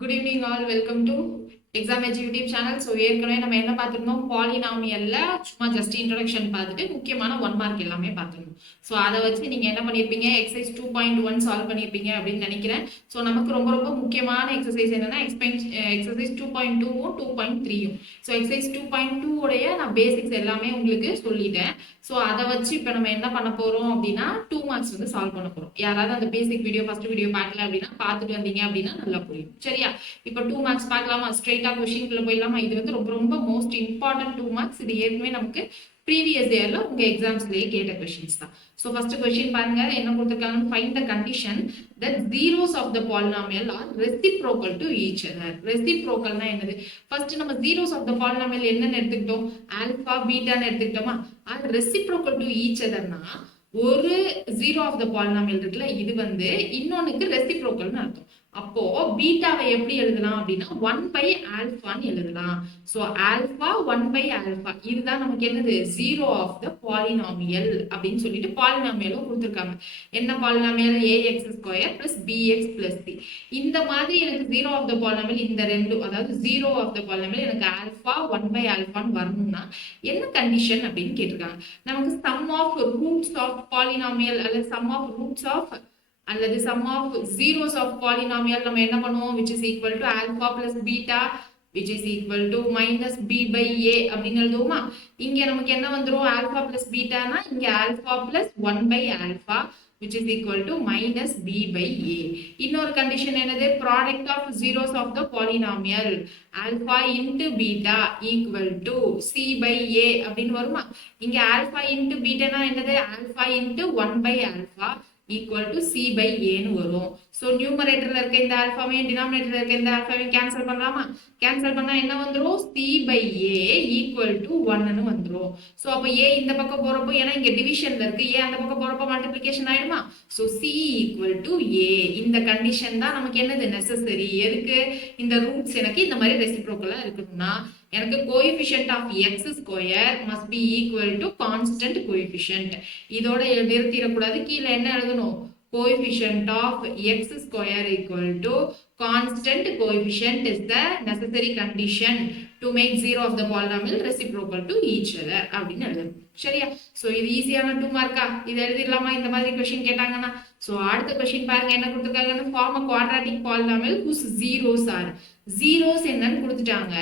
Good evening all, welcome to exam edge YouTube channel. So ஏற்கனவே நம்ம என்ன பார்த்துருந்தோம், பாலினாமியல்ல சும்மா ஜஸ்ட் இன்ட்ரடக்ஷன் பார்த்துட்டு முக்கியமான 1 மார்க் எல்லாமே பார்த்துருந்தோம். ஸோ அதை வச்சு நீங்கள் என்ன பண்ணியிருப்பீங்க, எக்ஸசைஸ் 2.1 சால்வ் பண்ணியிருப்பீங்க அப்படின்னு நினைக்கிறேன். ஸோ நமக்கு ரொம்ப ரொம்ப முக்கியமான எக்ஸசைஸ் என்னன்னா எக்ஸசைஸ் 2.2வும் 2.3யும். ஸோ எக்ஸசைஸ் 2.2 உடைய நான் பேசிக்ஸ் எல்லாமே உங்களுக்கு சொல்லிட்டேன். ஸோ அதை வச்சு இப்போ நம்ம என்ன பண்ண போகிறோம் அப்படின்னா 2 மார்க்ஸ் வந்து சால்வ் பண்ண போகிறோம். யாராவது அந்த பேசிக் வீடியோ ஃபர்ஸ்ட் வீடியோ பார்க்கல அப்படின்னா பார்த்துட்டு வந்தீங்க அப்படின்னா நல்லா புரியும். சரியா? இப்போ 2 மார்க்ஸ் பார்க்கலாமா? ஸ்ட்ரெயிட்டாக கொஸ்டின்குள்ள போயிடலாமா? இது வந்து ரொம்ப ரொம்ப மோஸ்ட் இம்பார்ட்டன்ட் 2 மார்க்ஸ். இது ஏற்கனவே நமக்கு ப்ரீவியஸ் இயர்ல உங்க எக்ஸாம்ஸ்லயே கேட்ட கொஸ்டின்ஸ் தான். ஸோ ஃபர்ஸ்ட் கொஸ்டின் பாருங்க, என்ன கொடுத்துருக்காங்க. Find the condition that zeros of the polynomial are reciprocal to each other. ரெசிப்ரோக்கல்னா என்னது? ஃபர்ஸ்ட் நம்ம zeros of the polynomial என்னன்னு எடுத்துக்கிட்டோம், ஆல்பா பீட்டான்னு எடுத்துக்கிட்டோமா. அது reciprocal to each otherனா ஒரு ஜீரோ ஆஃப் த பாலினாமியல் இருக்குல்ல, இது வந்து இன்னொன்னுக்கு ரெசிப்ரோக்கல்னு அர்த்தம். அப்போ பீட்டாவை எப்படி எழுதலாம் அப்படின்னா 1/ஆல்பான்னு எழுதலாம். ஸோ ஆல்பா 1/ஆல்பா, இதுதான் நமக்கு என்னது, ஜீரோ ஆஃப் த பாலினாமியல் அப்படின்னு சொல்லிட்டு பாலினாமியலும் கொடுத்துருக்காங்க. என்ன பாலினாமியல்? ax² + bx + c. இந்த மாதிரி எனக்கு ஜீரோ ஆஃப் த பாலினாமியல் இந்த ரெண்டு, அதாவது ஜீரோ ஆஃப் த பாலினாமியல் எனக்கு ஆல்பா 1/ஆல்பான்னு வரணும்னா என்ன கண்டிஷன் அப்படின்னு கேட்டிருக்காங்க. நமக்கு sum of roots of polynomial அல்லது சம் ஆஃப் ரூட்ஸ் ஆஃப் அல்லது sum of zeros of polynomial நம்ம என்ன பண்ணுவோம், which is equal to alpha plus beta which is equal to minus b/a அப்படின்னு எழுதுவோமா. இங்க நமக்கு என்ன வந்துரும், alpha plus betaனா இங்க alpha plus 1/alpha which is equal to minus b/a. இன்னொரு கண்டிஷன் என்னது, product of zeros of the polynomial alpha into beta equal to c/a அப்படின்னு வருமா. இங்க alpha into betaனா என்னது, alpha into 1/alpha equal to c/a ன்னு வரும். So நியூமரேட்டர்ல இருக்க இந்த ஆல்பாவையும் டினாமினேட்டர்ல இருக்க இந்த ஆல்பாவையும் கேன்சல் பண்ணலாமா. கேன்சல் பண்ணா என்ன வந்துரும், c/a equal to 1ன்னு வந்துரும். ஸோ அப்போ a இந்த பக்கம் போறப்போ, ஏன்னா இங்க டிவிஷன்ல இருக்கு, a அந்த பக்கம் போறப்போ மல்டிப்ளிகேஷன் ஆயிடுமா. So c equal to a. இந்த கண்டிஷன் தான் நமக்கு என்னது, நெசசரி. எதுக்கு, இந்த ரூட்ஸ் எனக்கு இந்த மாதிரி ரெசிப்ரோக்கலா இருக்கணும்னா எனக்கு coefficient of x² must be equal to constant coefficient. இதோட நிறுத்திடக்கூடாது, கீழே என்ன எழுதணும், coefficient of x² equal to constant coefficient is the necessary condition to make zero of the polynomial reciprocal to each other அப்படின்னு எழுதணும். சரியா? சோ இது ஈஸியான 2 மார்க்கா, இது எழுதிடலாமா இந்த மாதிரி क्वेश्चन கேட்டாங்கன்னா. சோ அடுத்த क्वेश्चन பாருங்க, என்ன கொடுத்திருக்காங்கன்னா, form a quadratic polynomial whose zeros are. zeros என்னன்னு கொடுத்துட்டாங்க.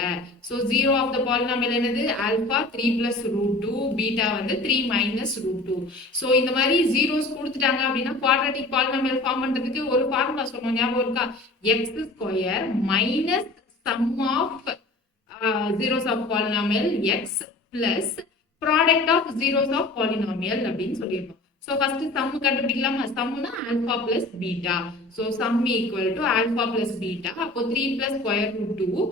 So zero of the polynomial என்னது, alpha 3 plus root 2, beta வந்து 3 minus root 2. சோ இந்த மாதிரி zeros கொடுத்துட்டாங்க அப்படின்னா quadratic polynomial ஃபார்ம் பண்றதுக்கு ஒரு ஃபார்முலா சொன்னோம், ஞாபகம் இருக்கா? x² minus sum of zeros of polynomial x plus product of zeros of polynomial அப்படின்னு சொல்லியிருக்கோம். So first sum கண்டுபிடிக்கலாமா. sumனா alpha plus beta. So sum equal to alpha plus beta. அப்போ 3 plus square root 2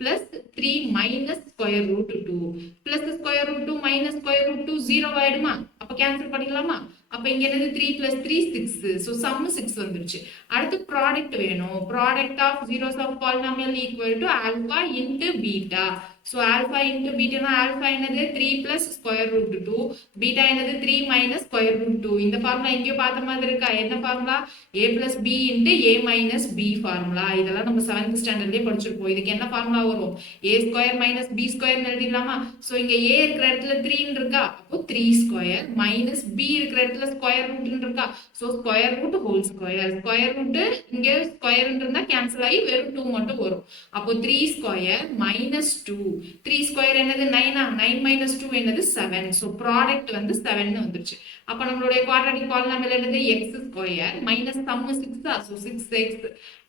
plus 3 minus square root 2 plus square root 2 minus square root 2 0 ஆயிடுமா. அப்போ cancel பண்ணிக்கலாமா. அப்போ இங்க என்னது 3 plus 3 6. So sum 6 வந்துருச்சு. அடுத்து ப்ராடக்ட் வேணும். Product of zeros of polynomial equal to alpha into beta. So alpha into beta na alpha என்னது 3 plus square root 2, beta என்னது 3 minus square root 2. இந்த ஃபார்முலா எங்கேயோ பார்த்த மாதிரி இருக்கா? என்ன formula? a plus b into a minus b formula. இதெல்லாம் நம்ம 7th ஸ்டாண்டர்ட்லயே படிச்சிருப்போம். இதுக்கு என்ன ஃபார்முலா வரும்? a square minus b square எழுதிடலாமா. சோ இங்க a இருக்கிற இடத்துல 3 ன்னு இருக்கா, அப்போ 3 square minus b இருக்கிற இடத்துல square root ன்னு இருக்கா, so square root whole square. square root இங்க square இருந்தா கேன்சல் ஆகி வெறும் 2 மட்டும் வரும். அப்போ 3 square minus 2. 3 square என்னது 9. 9 minus 2 என்னது 7. So product வந்து 7 ன்னு வந்துருச்சு. அப்ப நம்மளுடைய quadratic polynomial என்னது, x² minus sum 6. So 6x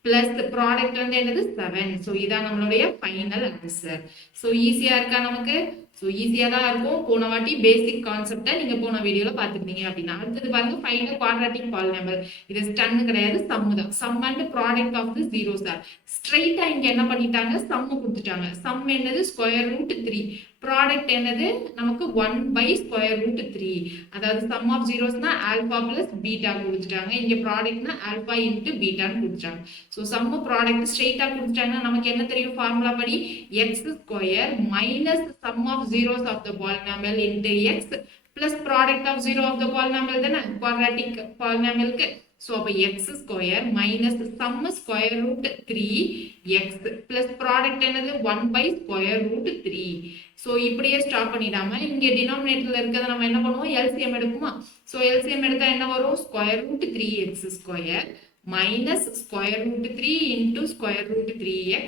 plus product வந்து என்னது 7. So இதான் நம்மளுடைய final answer. So ஈஸியா இருக்கா நமக்கு? ஸோ ஈஸியாக தான் இருக்கும். போன வாட்டி பேசிக் கான்செப்டை நீங்கள் போன வீடியோவில் பார்த்துருந்தீங்க அப்படின்னா. அடுத்தது பாருங்க, ஃபைண்ட் குவாட்ராட்டிக் பாலினாமியல். இது ஸ்டன் கிடையாது, சம் தான். Sum and product of the zeros are. ஸ்ட்ரைட்டாக இங்கே என்ன பண்ணிட்டாங்க, சம் கொடுத்துட்டாங்க. சம் என்னது ஸ்கொயர் ரூட் 3. ப்ராடக்ட் என்னது நமக்கு 1/ஸ்கொயர் ரூட் 3. அதாவது சம் ஆஃப் ஜீரோஸ்னா ஆல்பா பிளஸ் பீட்டா கொடுத்துட்டாங்க. இங்கே ப்ராடக்ட்னா ஆல்பா இன்ட்டு பீட்டான்னு கொடுத்துட்டாங்க. ஸோ சம் ப்ராடக்ட் ஸ்ட்ரெயிட்டாக கொடுத்துட்டாங்கன்னா நமக்கு என்ன தெரியும், ஃபார்முலா படி x² minus sum of zeros of the polynomial into x plus product of zero of the polynomial தானே குவாட்ராட்டிக் பாலினாமியலுக்கு. ஸோ அப்போ x square minus sum square root 3x plus product என்னது 1/√3. So இப்படியே ஸ்டாப் பண்ணிடாம இங்கே டினாமினேட்டர்ல இருக்கிறத நம்ம என்ன பண்ணுவோம், எல்சிஎம் எடுக்குமா. ஸோ எல்சிஎம் எடுத்தா என்ன வரும், √3x square minus √3 into √3x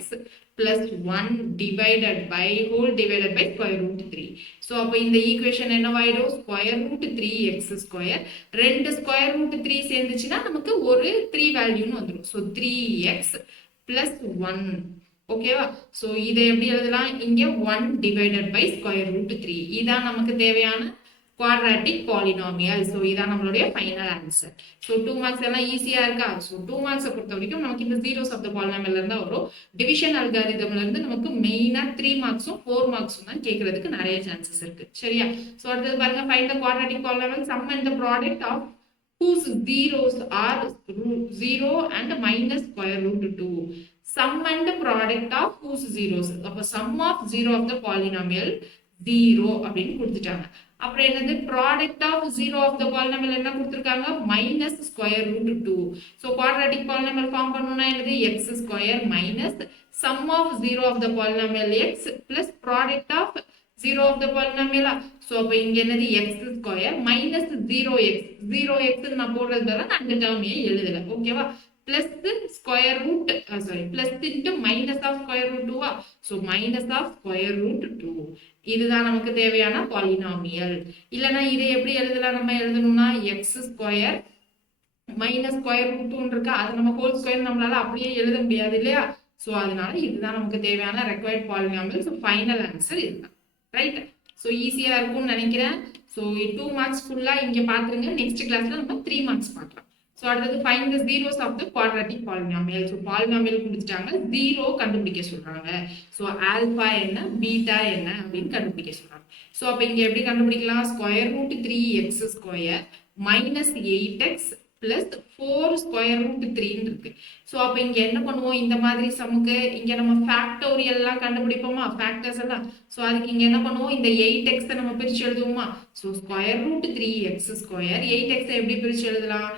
plus 1 divided by √3. So அப்ப இந்த ஈக்குவேஷன் என்னவாயிடும், √3x ஸ்கொயர் 2 √3 சேர்ந்துச்சுன்னா நமக்கு ஒரு 3 வேல்யூன்னு வந்துடும். So 3x plus 1. ஓகேவா. ஸோ இதை எப்படி எழுதலாம், இங்க 1 divided by √3. இதான் நமக்கு தேவையான quadratic polynomial. ஸோ இதான் நம்மளுடைய ஃபைனல் ஆன்சர். ஸோ 2 மார்க்ஸ் எல்லாம் ஈஸியா இருக்கா. ஸோ 2 மார்க்ஸை பொறுத்த வரைக்கும் நமக்கு இந்த ஜீரோஸ் ஆஃப் த பாலினாமியல் இருந்தா வரும். டிவிஷன் அல்காரிதம்ல இருந்து நமக்கு மெயினா 3 மார்க்ஸும் 4 மார்க்ஸும் தான் கேட்கறதுக்கு நிறைய சான்சஸ் இருக்கு. சரியா. ஸோ அடுத்தது பாருங்க, find the quadratic polynomial sum and the product of whose zeros are 0 and minus square root 2. Sum and product of whose zeros. அப்ப sum of 0 of the polynomial 0 அப்படின்னு கொடுத்துட்டாங்க. அப்புறம் என்னது, product of 0 of the polynomial என்ன கொடுத்துருக்காங்க, minus square root 2. So quadratic polynomial form பண்ணணும்னா என்னது, x square minus sum of 0 of the polynomial x plus product of 0 of the பாலினாமியலா. So அப்போ இங்க என்னது, எக்ஸ் ஸ்கொயர் மைனஸ் 0x நான் போடுறது பதிலா நான் அந்த டேர்மையே எழுதல. ஓகேவா. Plus square root plus into minus of square root 2வா. So minus of square root 2. இதுதான் நமக்கு தேவையான பாலினாமியல். இல்லைன்னா இதை எப்படி எழுதலாம், நம்ம எழுதணும்னா x square minus square root 2 இருக்கா, அது நம்ம ஹோல் ஸ்கொயர் நம்மளால அப்படியே எழுத முடியாது இல்லையா. ஸோ அதனால இதுதான் நமக்கு தேவையான required polynomial. So final answer இதுதான். ரைட். ஸோ ஈஸியா இருக்கும்னு நினைக்கிறேன். ஸோ 2 மார்க்ஸ் ஃபுல்லா இங்க பாத்துருங்க. நெக்ஸ்ட் கிளாஸ்ல நம்ம 3 மார்க்ஸ் பார்க்கலாம். ஸோ அடுத்தது find the zeros of the quadratic polynomial. So polynomial கொடுத்துட்டாங்க, ஜீரோ கண்டுபிடிக்க சொல்றாங்க. ஸோ ஆல்பா என்ன பீட்டா என்ன அப்படின்னு கண்டுபிடிக்க சொல்றாங்க. ஸோ அப்போ இங்க எப்படி கண்டுபிடிக்கலாம், square root 3x square minus 8x plus 4 square root 3 இருக்கு. ஸோ அப்போ இங்க என்ன பண்ணுவோம், இந்த மாதிரி சமுக்கு இங்க நம்ம ஃபேக்டோரியல் எல்லாம் கண்டுபிடிப்போமா, ஃபேக்டர்ஸ் எல்லாம். ஸோ அதுக்கு இங்க என்ன பண்ணுவோம், இந்த 8x நம்ம பிரிச்சு எழுதுவோமா. So square root 3x square 8x எப்படி பிரிச்சு எழுதலாம்,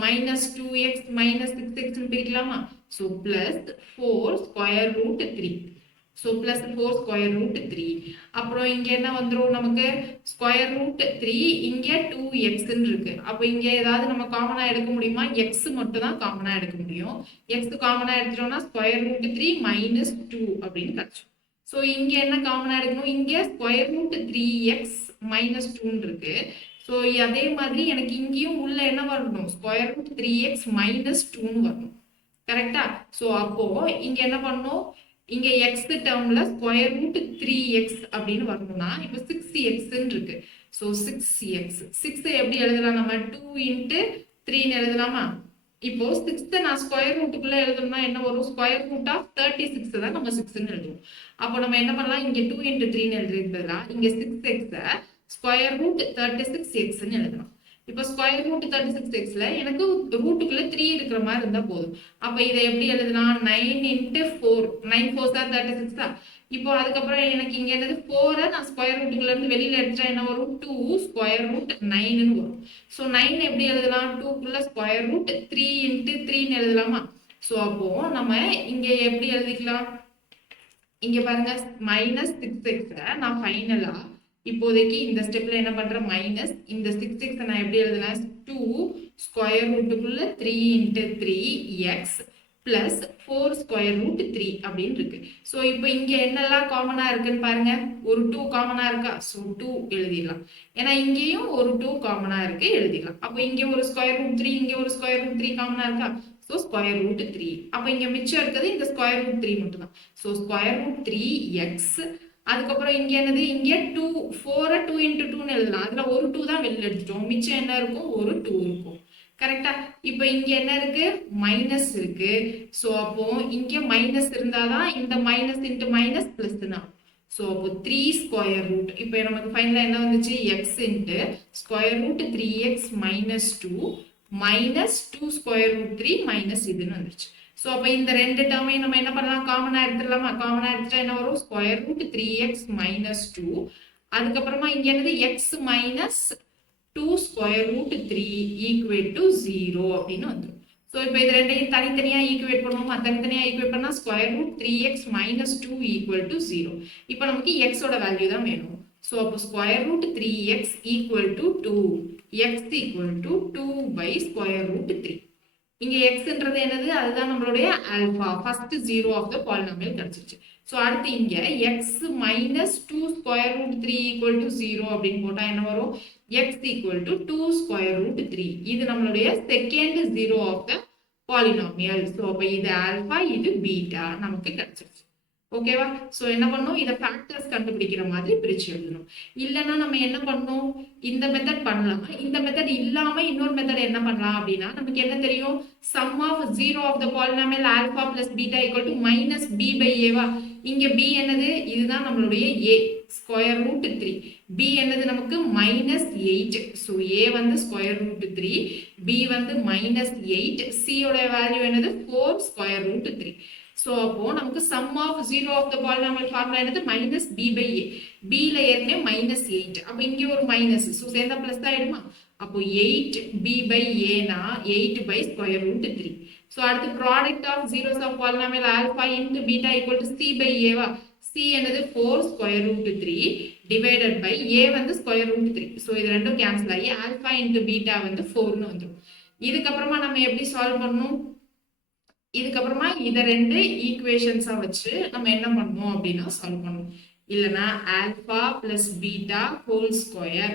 minus 2x minus 6x பிரிக்கலாமா. So plus 4 square root 3. So plus 4 square root 3. அப்புறம் இங்க என்ன வந்துரும் நமக்கு, square root 3 இங்க 2x இருக்கு. அப்போ இங்க ஏதாவது நம்ம காமனா எடுக்க முடியுமா, x மட்டும் தான் காமனா எடுக்க முடியும். x காமனா எடுத்துட்டோம்னா square root 3 minus 2 அப்படின்னு கிடைச்சோம். ஸோ இங்க என்ன காமனா எடுக்கணும், இங்க square root 3x minus 2 இருக்கு. ஸோ அதே மாதிரி எனக்கு இங்கேயும் உள்ள என்ன வரணும், ஸ்கொயர் ரூட் 3x மைனஸ் 2 வரணும். கரெக்டா. ஸோ அப்போ இங்க என்ன பண்ணணும், இங்க எக்ஸ் டேர்ம்ல ஸ்கொயர் ரூட் 3x அப்படின்னு வரணும்னா இப்போ 6x இருக்கு. ஸோ 6 எப்படி எழுதலாம், நம்ம 2 இன்ட்டு 3 எழுதலாமா. இப்போ 6 நான் ஸ்கொயர் ரூட்டுக்குள்ள எழுதணும்னா என்ன வரும், ஸ்கொயர் ரூட் ஆஃப் 36 தான் நம்ம 6ன்னு எழுதுவோம். அப்போ நம்ம என்ன பண்ணலாம், இங்க 2 இன்ட்டு 3 எழுதுறதுக்கு பதிலாக இங்க 6x ஸ்கொயர் ரூட் 36x எழுதலாம். இப்போ ஸ்கொயர் ரூட் 36xல எனக்கு ரூட்டுக்குள்ள 3 இருக்கிற மாதிரி இருந்தா போதும். அப்ப இதை எப்படி எழுதலாம், 9 இன்ட்டு 4 9 4 36 இப்போ அதுக்கப்புறம் எனக்கு இங்க என்னது 4 நான் ஸ்கொயர் ரூட்டுக்குள்ள இருந்து வெளியில எடுத்தா என்ன வரும், 2 ஸ்கொயர் ரூட் 9ன்னு வரும். ஸோ 9 எப்படி எழுதலாம், 2க்குள்ள ஸ்கொயர் ரூட் 3 இன்ட்டு 3ன்னு எழுதலாமா. ஸோ அப்போ நம்ம இங்க எப்படி எழுதிக்கலாம், இங்க பாருங்க மைனஸ் 6x நான் ஃபைனலா இப்போதைக்கு இந்த ஸ்டெப்ல என்ன பண்றேன், மைனஸ் இந்த 6x நான் எப்படி எழுதலாம், 2 ஸ்கொயர் ரூட்டுக்குள்ள 3 into 3x plus 4 square root 3 அப்படின்னு இருக்கு. ஸோ இப்போ இங்க என்னெல்லாம் காமனா இருக்குன்னு பாருங்க, ஒரு 2 காமனா இருக்கா. ஸோ 2 எழுதிடலாம், ஏன்னா இங்கேயும் ஒரு 2 காமனா இருக்கு, எழுதிடலாம். அப்போ இங்க ஒரு ஸ்கொயர் ரூட் 3 இங்க ஒரு ஸ்கொயர் ரூட் 3 காமனா இருக்கா. So square root 3. அப்போ இங்க மிச்சம் இருக்கிறது இந்த ஸ்கொயர் ரூட் 3 மட்டும் தான். So square root 3x. அதுக்கப்புறம் இங்க என்னது, இங்க 2 4 2 இன்ட்டு 2ன்னு எழுதலாம். அதுல ஒரு 2 தான் வெளில எடுத்துட்டோம், மிச்சம் என்ன இருக்கும், ஒரு 2 இருக்கும். கரெக்டா. இப்போ இங்க என்ன இருக்கு, மைனஸ் இருக்கு. ஸோ அப்போ இங்க மைனஸ் இருந்தாதான் இந்த மைனஸ் இன்ட்டு மைனஸ் பிளஸ் தான். ஸோ அப்போ 3 ஸ்கொயர் ரூட், இப்போ நமக்கு ஃபைனலா என்ன வந்துச்சு, x into square root 3x minus 2 minus 2 square root 3 minus இதுன்னு வந்துருச்சு. ஸோ அப்போ இந்த ரெண்டு டேர்மையும் நம்ம என்ன பண்ணலாம், காமனா எடுத்துடலாமா. காமனா எடுத்துட்டா என்ன வரும், ஸ்கொயர் ரூட் 3x மைனஸ் 2. அதுக்கப்புறமா இங்க என்னது, X minus 2 square root 3 equal to 0 அப்படின்னு வந்துடும். ஸோ இப்போ இது ரெண்டையும் தனித்தனியாக ஈக்குவேட் பண்ணுவோமா? தனித்தனியாக ஈக்குவேட் பண்ணால் square root 3x minus 2 equal to 0. இப்போ நமக்கு எக்ஸோட வேல்யூ தான் வேணும். ஸோ அப்போ square root 3x equal to 2, x equal to 2 by square root 3. இங்க xன்றது என்னது? அதுதான் நம்மளுடைய alpha, first zero of the polynomial கிடைச்சிருச்சு. ஸோ அடுத்து இங்க x minus 2 square root 3 equal to 0 அப்படின்னு போட்டா என்ன வரும்? x equal to 2 square root 3. இது நம்மளுடைய second zero of the polynomial. So அப்ப இது ஆல்பா, இது பீட்டா நமக்கு கிடைச்சிருச்சு. ஓகேவா? ஸோ என்ன பண்ணணும்? இதை ஃபேக்டர்ஸ் கண்டுபிடிக்கிற மாதிரி பிரிச்சு எழுதணும். இல்லைன்னா நம்ம என்ன பண்ணணும்? இந்த மெத்தட் பண்ணலாம். இந்த மெத்தட் இல்லாம இன்னொரு மெத்தட் என்ன பண்ணலாம் அப்படின்னா, நமக்கு என்ன தெரியும்? Sum of zero of the polynomial alpha plus beta equal to minus b by ஏவா? இங்க பி என்னது? இதுதான் நம்மளுடைய ஏ, ஸ்கொயர் ரூட் 3. பி என்னது நமக்கு? மைனஸ் 8. ஸோ ஏ வந்து ஸ்கொயர் ரூட் 3, பி வந்து மைனஸ் 8, சி ஓட வேல்யூ என்னது? 4 ஸ்கொயர் ரூட் 3. ஸோ அப்போ நமக்கு sum of zero of the polynomial formula என்னது? Minus b by a. பில ஏற்கனவே மைனஸ் 8, அப்போ இங்கே ஒரு மைனஸ், ஸோ சேர்ந்தா பிளஸ் தான் ஆயிடுமா? அப்போ 8 பி பை ஏனா 8 பை ஸ்கொயர் ரூட் 3. ஸோ அடுத்து product of zeros of polynomial alpha into beta equal to c by ஏவா? சி என்னது? 4 square root 3 divided by a வந்து ஸ்கொயர் ரூட் 3. ஸோ இது ரெண்டும் கேன்சல் ஆகி ஆல்பா இன்டு பீட்டா வந்து 4ன்னு வந்துடும். இதுக்கப்புறமா நம்ம எப்படி சால்வ் பண்ணணும்? இதுக்கப்புறமா இதை ரெண்டு ஈக்குவேஷன்ஸா வச்சு நம்ம என்ன பண்ணணும் அப்படின்னா சால்வ் பண்ணணும். இல்லைன்னா alpha plus beta whole square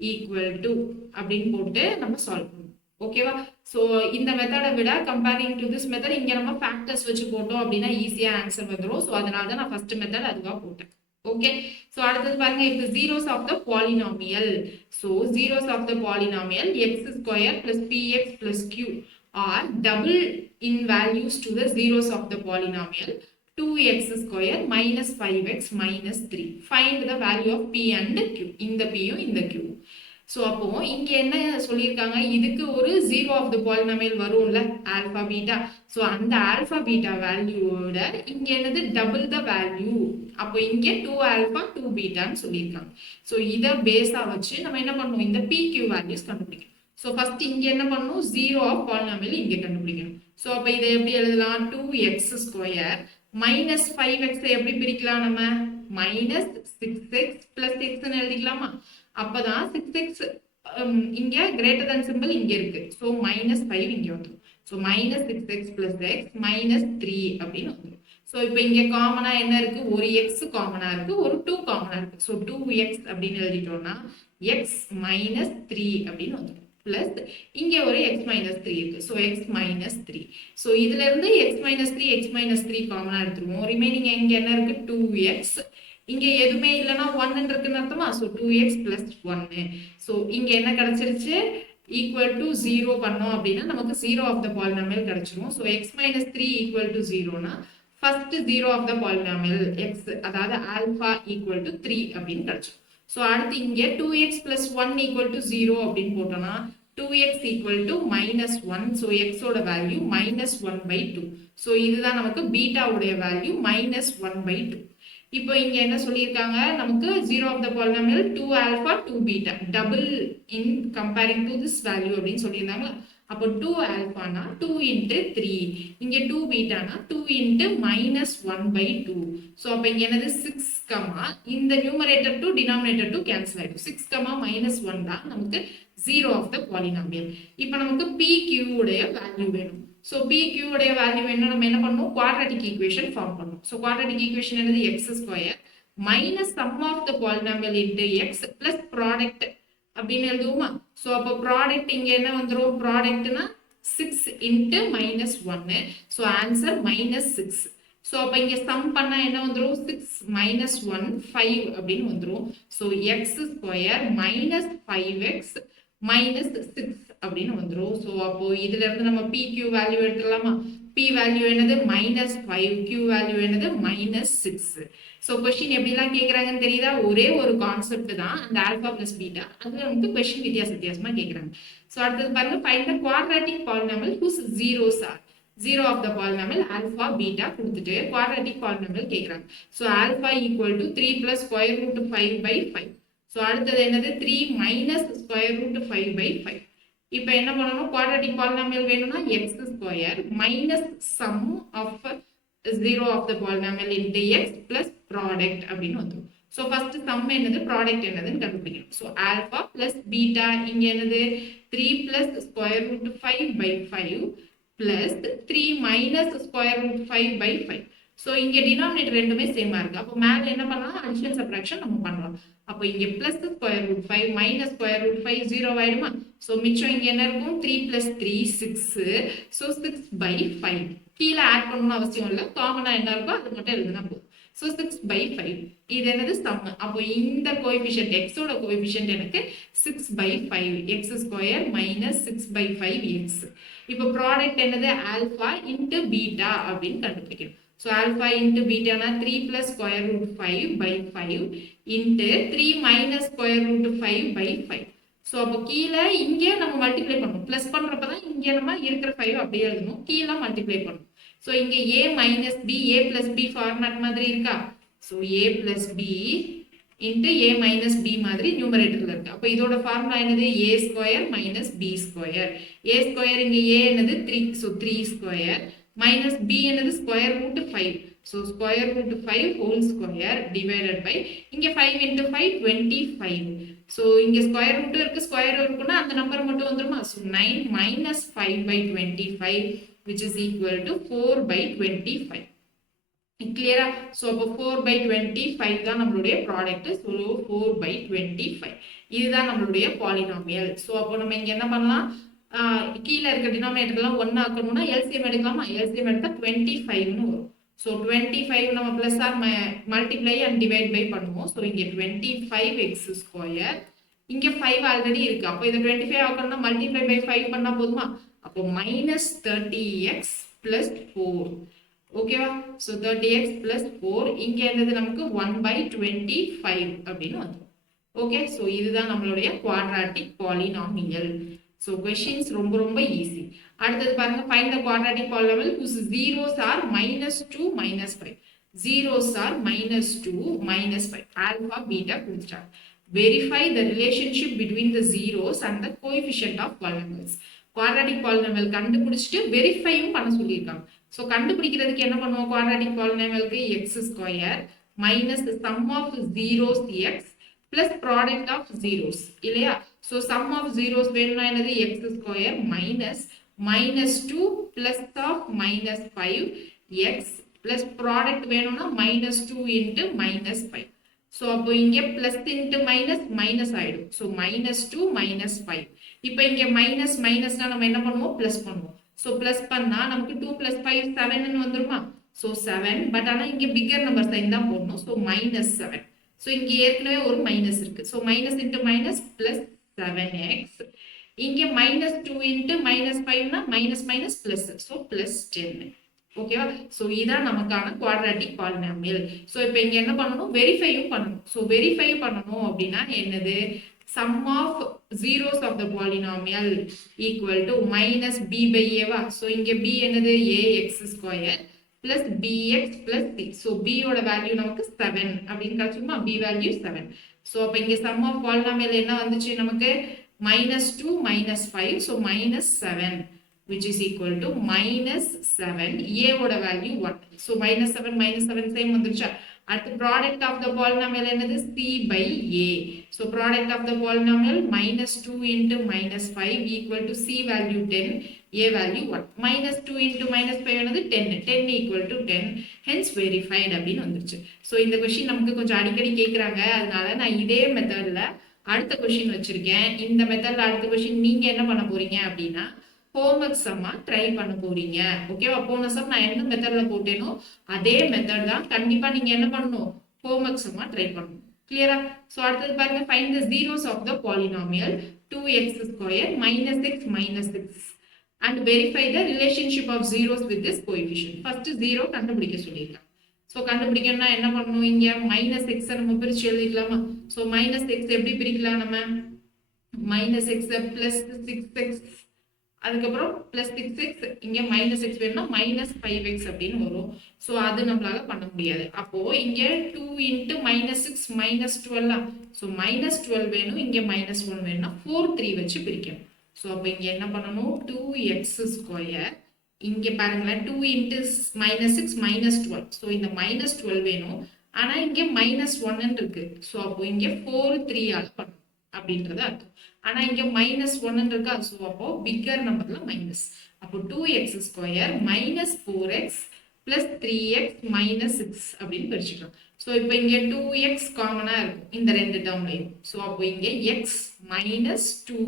equal to அப்படின்னு போட்டு நம்ம சால்வ் பண்ணணும். ஓகேவா? ஸோ இந்த மெத்தடை விட கம்பேரிங் டு திஸ் மெத்தட் இங்க நம்ம ஃபேக்டர்ஸ் வச்சு போட்டோம் அப்படின்னா ஈஸியா ஆன்சர் வந்துடும். ஸோ அதனால தான் நான் ஃபர்ஸ்ட் மெத்தட் அதுவாக போட்டேன். ஓகே, ஸோ அடுத்தது பாருங்க, if the zeros of the polynomial, so zeros of the polynomial x square plus px plus q are double in values to the zeros of the polynomial 2x square minus 5x minus 3. Find the value of p and q. இந்த pயும் இந்த q. So அப்போ இங்க என்ன சொல்லியிருக்காங்க? இதுக்கு ஒரு zero of the polynomial வரும்ல, alpha beta. So அந்த ஆல்பா பீட்டா வேல்யூவோட இங்க என்னது? Double the value. அப்போ இங்க 2 ஆல்பா 2 பீட்டான்னு சொல்லியிருக்காங்க. ஸோ இதை பேஸா வச்சு நம்ம என்ன பண்ணணும்? இந்த PQ வேல்யூஸ் கண்டுபிடிக்கணும். ஸோ ஃபர்ஸ்ட் இங்க என்ன பண்ணணும்? ஜீரோ ஆஃப் பாலினாமியல் இங்க கண்டுபிடிக்கணும். ஸோ அப்போ இதை எப்படி எழுதலாம்? 2x ஸ்கொயர் மைனஸ் 5x எப்படி பிரிக்கலாம்? நம்ம மைனஸ் 6x பிளஸ் எக்ஸ்ன்னு எழுதிக்கலாமா? அப்பதான் 6x இங்க கிரேட்டர் தன் சிம்பிள் இங்க இருக்கு. ஸோ மைனஸ் 5 இங்க வந்துடும். So minus 6x plus X minus 3 அப்படின்னு வந்துடும். ஸோ இப்போ இங்க காமனா என்ன இருக்கு? ஒரு எக்ஸ் காமனா இருக்கு, ஒரு 2 காமனா இருக்கு. ஸோ 2x அப்படின்னு எழுதிட்டோம்னா எக்ஸ் மைனஸ் 3 அப்படின்னு வந்துடும். பிளஸ் இங்க ஒரு எக்ஸ் மைனஸ் 3 இருக்கு. So x minus 3. ஸோ இதுல இருந்து எக்ஸ் மைனஸ் 3 எக்ஸ் மைனஸ் 3 காமனா எடுத்துருவோம். ரிமைனிங் இங்க என்ன இருக்கு? 2x. இங்க எதுவுமே இல்லைன்னா 1 இருக்குன்னு அர்த்தமா? So 2x plus 1. ஸோ இங்க என்ன கிடைச்சிருச்சு? ஈக்குவல் டு 0 பண்ணோம் அப்படின்னா நமக்கு ஜீரோ ஆஃப் த பாலினாமியல் கிடைச்சிரும். So x minus 3 equal to 0னா first zero of the polynomial x, அதாவது ஆல்பா ஈக்குவல் டு 3 அப்படின்னு கிடைச்சிரும். ஸோ அடுத்து இங்க 2x பிளஸ் 1 ஈக்குவல் டு 0 அப்படின்னு போட்டோம்னா 2x equal to minus 1. So எக்ஸோட வேல்யூ மைனஸ் 1 பை 2. ஸோ இதுதான் நமக்கு பீட்டாவுடைய வேல்யூ மைனஸ் 1 பை 2. இப்போ இங்க என்ன சொல்லியிருக்காங்க? நமக்கு zero of the polynomial 2 alpha 2 beta double in comparing to this value அப்படின்னு சொல்லியிருந்தாங்களா? அப்போ 2 ஆல்பானா 2 இன்ட்டு 3, இங்க 2 பீட்டானா 2 இன்ட்டு மைனஸ் 1 பை 2. ஸோ அப்போ இங்க என்னது? 6 கமா இந்த numerator to denominator to cancel ஆயிடும். 6 கமா மைனஸ் 1 தான் நமக்கு ஜீரோ ஆஃப் த பாலினாமியல். இப்போ நமக்கு PQ உடைய வேல்யூ வேணும். ஸோ PQ உடைய வேல்யூ வேணும். நம்ம என்ன பண்ணணும்? குவாட்ராட்டிக் ஈக்குவேஷன் ஃபார்ம் பண்ணணும். ஸோ குவாட்ராட்டிக் ஈக்குவேஷன் என்னது? X square minus sum of the polynomial into x plus product அப்படின்னு எழுதுவோமா? ஸோ அப்போ ப்ராடக்ட் இங்க என்ன வந்துடும்? ப்ராடக்ட்னா 6 into minus 1. So answer minus 6. So அப்போ இங்க சம் பண்ணா என்ன வந்துடும்? 6 மைனஸ் 1 5 அப்படின்னு வந்துடும். So X square minus 5x minus 6 அப்படின்னு வந்துடும். ஸோ அப்போ இதுல இருந்து நம்ம PQ வேல்யூ எடுத்துக்கலாமா? P வேல்யூ என்னது? மைனஸ் 5, Q வேல்யூ என்னது? மைனஸ் 6. ஸோ கொஸ்டின் எப்படிலாம் கேட்குறாங்கன்னு தெரியுதா? ஒரே ஒரு கான்செப்ட் தான், அந்த ஆல்பா பிளஸ் பீட்டா. அது வந்து கொஸ்டின் வித்தியாசமா கேட்குறாங்க. ஸோ அடுத்தது பாருங்க, find the quadratic polynomial whose zeros are. Zero of the polynomial alpha beta கொடுத்துட்டு குவாட்ராட்டிக் பாலினாமியல் கேட்குறாங்க. So alpha equal to 3 plus square root 5 by 5. So அடுத்தது என்னது 3 மைனஸ் ஸ்கொயர் ரூட் 5/5. இப்போ என்ன பண்ணணும், குவாட்ராட்டிக் பாலினாமியல் வேணும்னா x square minus sum of 0 of the polynomial into x plus product அப்படின்னு வந்துடும். ஸோ ஃபர்ஸ்ட் சம் என்னது, ப்ராடக்ட் என்னதுன்னு கண்டுபிடிக்கணும். ஸோ ஆல்பா பிளஸ் பீட்டா இங்கே என்னது 3 plus square root 5/5 plus 3 minus square root 5/5. So இங்கே டினாமினேட்டர் ரெண்டுமே சேமா இருக்கு. அப்போ மேலே என்ன பண்ணலாம், அடிஷன் சப்ராக்ஷன் நம்ம பண்ணலாம். அப்போ இங்கே plus square root 5 minus square root 5 0 ஆயிடுமா. ஸோ மிச்சம் இங்கே என்ன இருக்கும், 3 பிளஸ் 3 6. ஸோ 6/5. கீழே ஆட் பண்ணணும்னு அவசியம் இல்லை, காமனாக என்ன இருக்கோ அது மட்டும் எழுதுனா போதும். ஸோ 6/5 இது என்னது சம். அப்போ இந்த கோஎஃபிஷியன்ட் எக்ஸோட கோஎஃபிஷியன்ட் எனக்கு 6/5 எக்ஸ் ஸ்கொயர் மைனஸ் 6/5 எக்ஸ். இப்போ ப்ராடக்ட் என்னது, ஆல்ஃபா இன்ட்டு பீட்டா அப்படின்னு கண்டுபிடிக்கணும். ஸோ ஆல்ஃபா இன்ட்டு பீட்டானா 3 plus square root 5/5 into 3 minus square root 5/5. So அப்போ கீழே இங்கே நம்ம மல்டிப்ளை பண்ணணும். ப்ளஸ் பண்ணுறப்ப தான் இங்கே நம்ம இருக்கிற 5 அப்படியே எழுதணும், கீழே மல்டிப்ளை பண்ணணும். ஸோ இங்கே a minus b, a plus b format மாதிரி இருக்கா. So a plus b into a minus b மாதிரி நியூமரேட்டரில் இருக்கு. அப்போ இதோட ஃபார்முலா என்னது, a square minus b square. A square இங்கே ஏ என்னது 3, ஸோ 3 ஸ்கொயர் மைனஸ் பி என்னது square root 5. So square root 5 whole square divided by இங்கே 5 இன்ட்டு 5 25. ஸோ இங்கே ஸ்கொயர் ரூட் இருக்கு, ஸ்கொயர் இருக்குன்னா அந்த நம்பர் மட்டும் வந்துருமா. So 9 minus 5/25 which is equal to 4/25. கிளியரா. ஸோ அப்போ 4/25 தான் நம்மளுடைய ப்ராடக்ட். ஸோ 4/25 இதுதான் நம்மளுடைய பாலினாமியல். ஸோ அப்போ நம்ம இங்க என்ன பண்ணலாம், கீழே இருக்க டினாமினேட்டர்லாம் 1 ஆக்கணும்னா எல்சிஎம் எடுக்கலாமா. எல்சிஎம் எடுத்தா 25ன்னு வரும். ஸோ 25 நம்ம plus or multiply and divide by பண்ணுவோம். ஸோ இங்கே 25 எக்ஸ் ஸ்கொயர், இங்கே 5 ஆல்ரெடி இருக்கு. அப்போ இதை 25 ஆக்கணும்னா மல்டிப்ளை பை 5 பண்ணா போதுமா. அப்போ மைனஸ் 30x பிளஸ் 4. ஓகேவா. ஸோ 30x பிளஸ் 4 இங்கே இருந்தது நமக்கு 1/25 அப்படின்னு வந்துடும். ஓகே. ஸோ இதுதான் நம்மளுடைய குவாட்ராட்டிக் பாலினாமியல். ஸோ கொஸ்டின்ஸ் ரொம்ப ரொம்ப ஈஸி. அடுத்தது பாருங்க, find the quadratic polynomial whose zeros are -2 -5. zeros are -2 -5. Alpha beta கொடுத்துட்டாங்க. Verify the relationship between the zeros and the coefficient of polynomials. Quadratic polynomial கண்டுபிடிச்சிட்டு வெரிஃபையும் பண்ண சொல்லியிருக்காங்க. ஸோ கண்டுபிடிக்கிறதுக்கு என்ன பண்ணுவோம், குவாட்ராட்டிக் பாலினாமியலுக்கு x square minus sum of zeros x plus product of zeros இல்லையா. ஸோ சம் ஆஃப் ஜீரோஸ் வேணும்னா என்னது, x square minus -2 plus of -5 x plus product வேணும்னா -2 இன்ட்டு -5. ஸோ அப்போ இங்கே பிளஸ் இன்ட்டு மைனஸ் மைனஸ் ஆயிடும். ஸோ -2 -5. இப்போ இங்கே மைனஸ் மைனஸ்னா நம்ம என்ன பண்ணுவோம், பிளஸ் பண்ணுவோம். ஸோ பிளஸ் பண்ணா நமக்கு 2 + 5 7ன்னு வந்துருமா. ஸோ 7, பட் ஆனால் இங்கே பிக்கர் நம்பர் சைன் தான் போடணும். ஸோ -7. ஸோ இங்கே ஏற்கனவே ஒரு மைனஸ் இருக்கு. So minus into minus plus 7x. இங்கே -2 இன்ட்டு -5னா minus minus plus. So plus 10. ஓகேவா. ஸோ இதான் நமக்கான குவாட்ராட்டிக் பாலினாமியல். ஸோ இப்போ இங்கே என்ன பண்ணணும், வெரிஃபையும் பண்ணணும். ஸோ வெரிஃபை பண்ணணும் அப்படின்னா என்னது, sum of zeros of the polynomial equal to minus b by a வா. ஸோ இங்கே b என்னது, ax square plus bx plus c. So b ஓட வேல்யூ நமக்கு 7 அப்படின்னு கிடைச்சுமா, b வேல்யூ 7. ஸோ அப்போ இங்கே sum of polynomial என்ன வந்துச்சு நமக்கு, -2 -5. So -7 which is equal to -7. a ஓட வேல்யூ 1. ஸோ -7 சேம் வந்துருச்சா. அடுத்து ப்ராடக்ட் ஆஃப் த பாலினாமியல் என்னது, c by a. So product of the polynomial -2 into -5 equal to c value 10, a value 1. -2 into -5 என்னது 10 equal to 10. Hence verified அப்படின்னு வந்துருச்சு. So இந்த question நமக்கு கொஞ்சம் அடிக்கடி கேட்குறாங்க, அதனால நான் இதே மெத்தடில் அடுத்த கொஸ்டின் வச்சிருக்கேன். இந்த மெத்தடில் அடுத்த கொஸ்டின் நீங்கள் என்ன பண்ண போறீங்க அப்படின்னா, ஹோம்ஒர்க் சம்மா ட்ரை பண்ண போறீங்க. ஓகேவா. போன சம் நான் என்ன மெத்தட்ல போட்டேனோ அதே மெத்தட் தான் கண்டிப்பா நீங்க என்ன பண்ணணும், ஹோம்ஒர்க் சம்மா ட்ரை பண்ணணும். கிளியரா. சோ அடுத்தது பாருங்க, find the zeros of the polynomial 2x square minus x minus 6 and verify the relationship of zeros with this coefficient. First 0 கண்டுபிடிக்க சொல்லிருக்காங்க. சோ கண்டுபிடிக்கணும்னா என்ன பண்ணணும், இங்க -x நம்ம பிரிச்சு எழுதிக்கலாமா. சோ -x எப்படி பிரிக்கலாம் நம்ம, -x plus 6x அதுக்கப்புறம் பிளஸ் 6x, இங்க மைனஸ் எக்ஸ் வேணும்னா மைனஸ் 5x அப்படின்னு வரும். ஸோ அது நம்மளால பண்ண முடியாது. அப்போ இங்க 2 into minus 6 minus 12. So minus 12 வேணும், இங்க மைனஸ் 1 வேணும்னா 4 3 வச்சு பிரிக்கணும். ஸோ அப்போ இங்க என்ன பண்ணணும், 2x ஸ்கொயர், இங்க பாருங்களேன் 2 இன்ட்டு மைனஸ் 6 மைனஸ் 12. ஸோ இந்த மைனஸ் 12 வேணும், ஆனா இங்க மைனஸ் 1 இருக்கு. ஸோ அப்போ இங்க 4 3 ஆல் பண்ணணும் அப்படின்றது அர்த்தம். ஆனா இங்க மைனஸ் 1 இருக்கா. ஸோ அப்போ பிக்கர் நம்பர்ல மைனஸ். அப்போ 2x square minus 4x plus 3x minus 6 அப்படின்னு பிரிச்சுக்கலாம். ஸோ இப்போ இங்க 2x காமனா இருக்கும் இந்த ரெண்டு டேர்ம்லையும். ஸோ அப்போ இங்க x மைனஸ் 2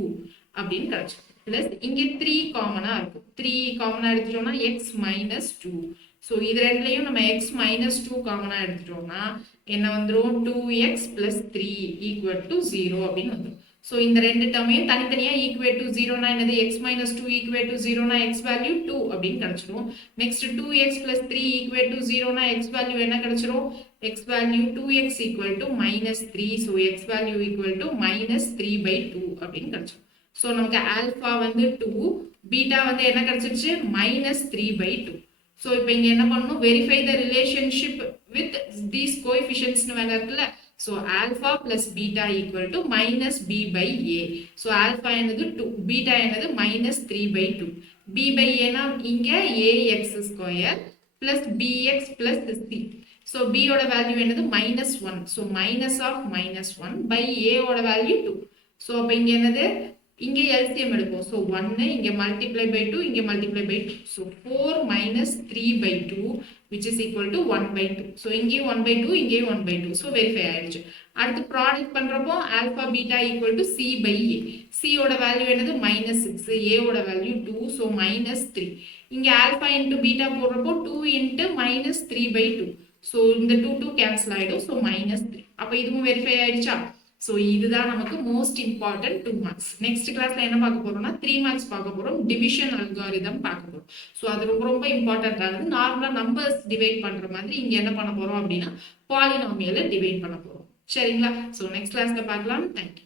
அப்படின்னு கிடைச்சிடும். பிளஸ் இங்க 3 காமனா இருக்கும். 3 காமனா எடுத்துட்டோம்னா x மைனஸ் 2. ஸோ இது ரெண்டுலையும் நம்ம x மைனஸ் 2 காமனா எடுத்துட்டோம்னா என்ன வந்துடும், 2x பிளஸ் 3 ஈக்குவல் டு 0 அப்படின்னு வந்துடும். ஸோ இந்த ரெண்டு டேர்மையும் தனித்தனியா ஈக்குவேட் டு 0னா என்னது, x மைனஸ் 2 ஈக்குவேட் டு 0னா x வேல்யூ 2 அப்படின்னு கிடைச்சிடும். Next 2x plus 3 equate to 0னா x வேல்யூ என்ன கிடைச்சிடும், x value 2x equal to minus 3. So x value equal to minus 3/2 அப்படின்னு கிடைச்சிடும். ஸோ நமக்கு ஆல்ஃபா வந்து 2, பீட்டா வந்து என்ன கிடைச்சிருச்சு, மைனஸ் 3/2. ஸோ இப்போ இங்க என்ன பண்ணணும், verify the relationship with these கோஎஃபிஷியன்ட்ஸ்னு வேலை இருக்குல்ல. So alpha plus beta equal to minus b by a. So alpha என்னது 2, பீட்டா என்னது மைனஸ் 3/2. பி பை ஏனா இங்க a x square plus b x plus c. So b ஓட வேல்யூ என்னது minus 1. So minus of minus 1 by a ஓட value 2. So அப்போ இங்க என்னது, இங்க LCM எடுப்போம். ஸோ 1 இங்க மல்டிப்ளை பை 2, இங்க multiply by 2. So 4 minus 3/2 which is equal to 1/2. So இங்கேயும் 1/2, இங்கேயும் 1/2. ஸோ வெரிஃபை ஆயிடுச்சு. அடுத்து ப்ராடக்ட் பண்றப்போ alpha beta equal to c by a. C ஓட வேல்யூ என்னது மைனஸ் 6, ஏ ஓட வேல்யூ 2. So minus 3. இங்க ஆல்பா இன்ட்டு பீட்டா போடுறப்போ 2 இன்ட்டு மைனஸ் 3/2. ஸோ இந்த 2 கேன்சல் ஆயிடும். So minus 3. அப்போ இதுவும் வெரிஃபை ஆயிடுச்சா. ஸோ இதுதான் நமக்கு மோஸ்ட் இம்பார்ட்டன்ட் 2 மார்க்ஸ். நெக்ஸ்ட் கிளாஸ்ல என்ன பார்க்க போறோம்னா 3 மார்க்ஸ் பார்க்க போறோம், டிவிஷன் அல்காரிதம் பார்க்க போறோம். ஸோ அது ரொம்ப ரொம்ப இம்பார்ட்டன்டானது. நார்மலா நம்பர்ஸ் டிவைட் பண்ற மாதிரி இங்க என்ன பண்ண போறோம் அப்படின்னா பாலினாமியலை டிவைட் பண்ண போறோம். சரிங்களா. ஸோ நெக்ஸ்ட் கிளாஸ்ல பார்க்கலாம். தேங்க்யூ.